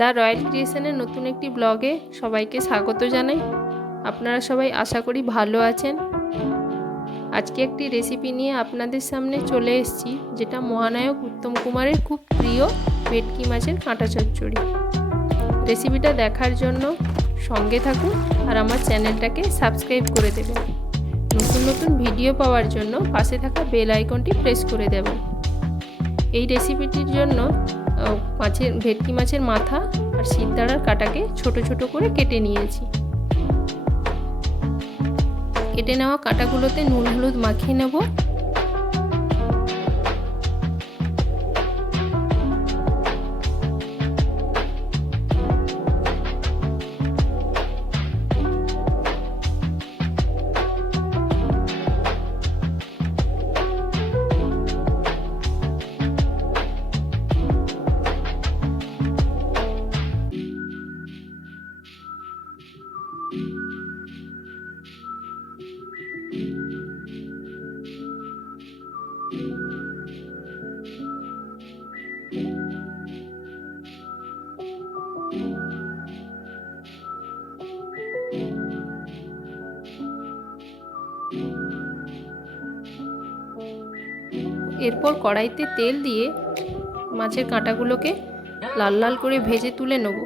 The royal ক্রিয়েশনের নতুন একটি ব্লগে সবাইকে স্বাগত জানাই। আপনারা সবাই আশা করি ভালো আছেন। আজকে একটি রেসিপি নিয়ে আপনাদের সামনে চলে এসেছি, যেটা মহানায়ক উত্তম কুমারের খুব প্রিয় ভেটকি মাছের কাঁটা চচ্চড়ি। রেসিপিটা দেখার জন্য সঙ্গে থাকুন আর আমার চ্যানেলটাকে সাবস্ক্রাইব করে দেবেন। নতুন নতুন ভিডিও পাওয়ার জন্য পাশে থাকা বেল আইকনটি প্রেস করে দেবেন। এই রেসিপিটির জন্য ভেটকি মাছের মাথা আর শিরদাঁড়ার কাটাকে ছোট ছোট করে কেটে নিয়েছি। কেটে নেওয়া কাটাগুলোতে নুন হলুদ মাখিয়ে নেব। এরপর কড়াইতে তেল দিয়ে মাছের কাঁটাগুলোকে লাল লাল করে ভেজে তুলে নেব।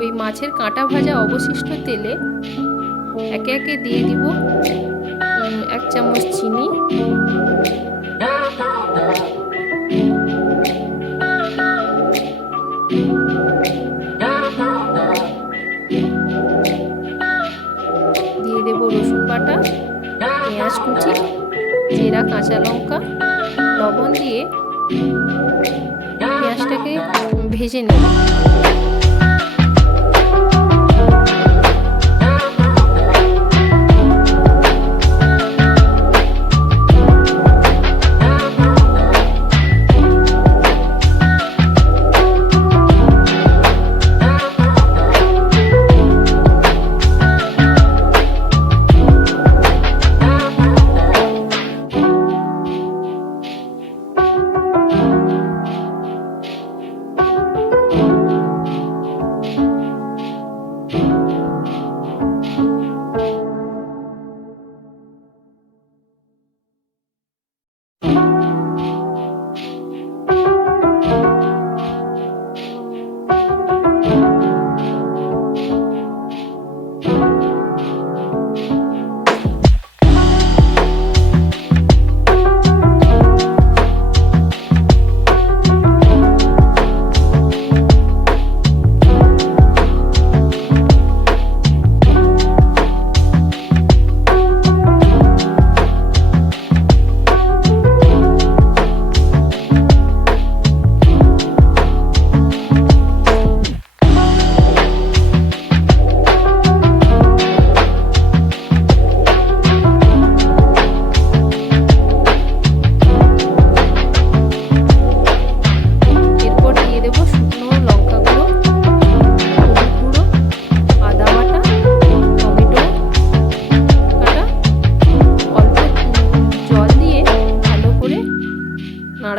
ওই মাছের কাঁটা ভাজা অবশিষ্ট তেলে একে একে দিয়ে দিব 1 চামচ চিনি, দিয়ে দেব রসুন বাটা, পেঁয়াজ কুচি, জিরা, কাঁচা লঙ্কা, লবণ দিয়ে পেঁয়াজটাকে ভেজে নেব।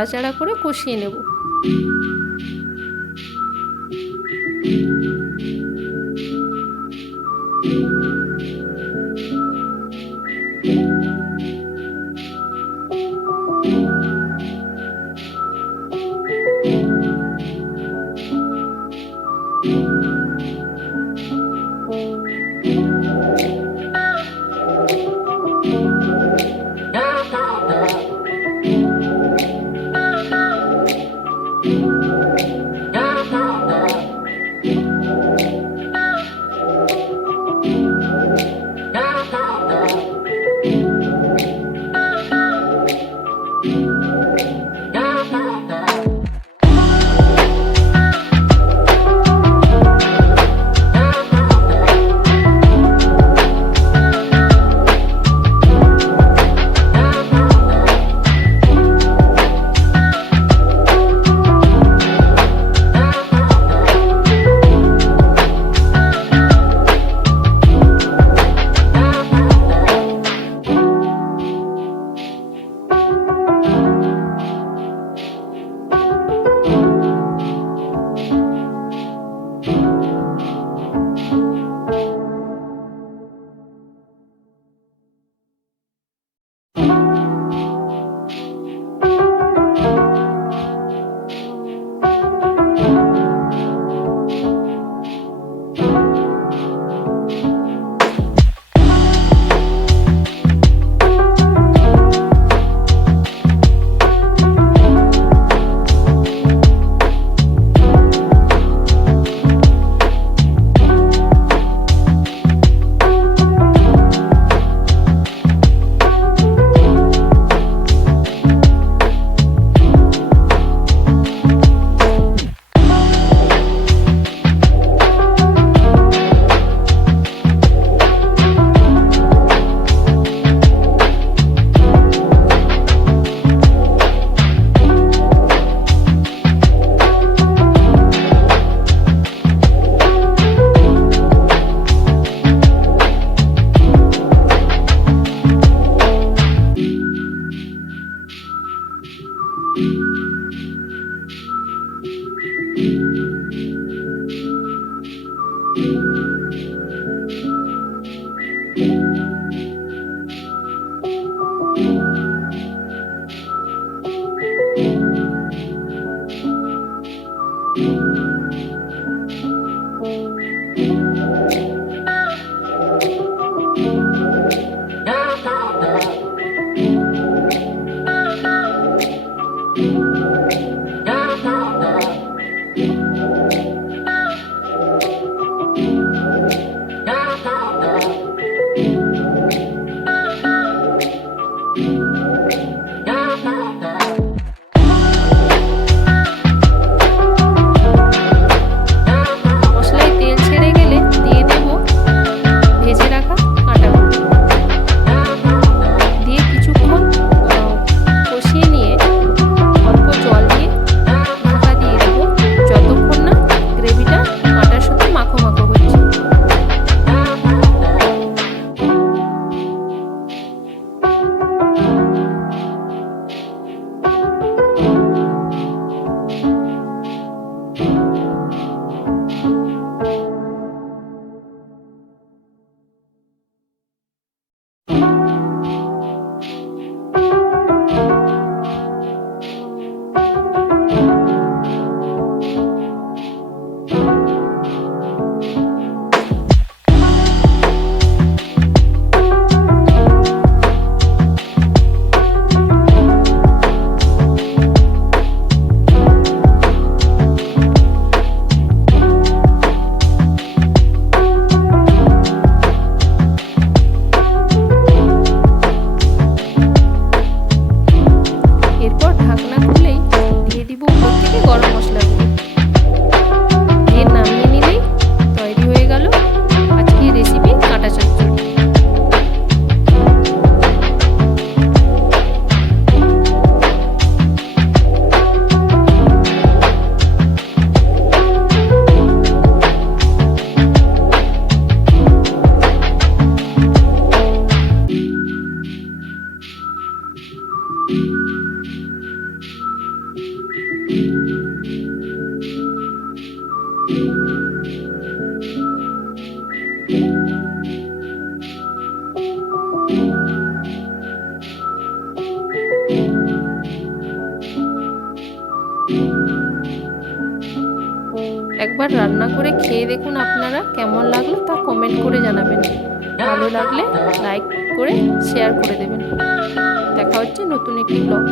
নাড়াচাড়া করে কষিয়ে নেব। একবার রান্না করে খেয়ে দেখুন আপনারা, কেমন লাগলো তা কমেন্ট করে জানাবেন। ভালো লাগলে লাইক করে শেয়ার করে দেবেন। দেখা হচ্ছে নতুন একটি ব্লগ।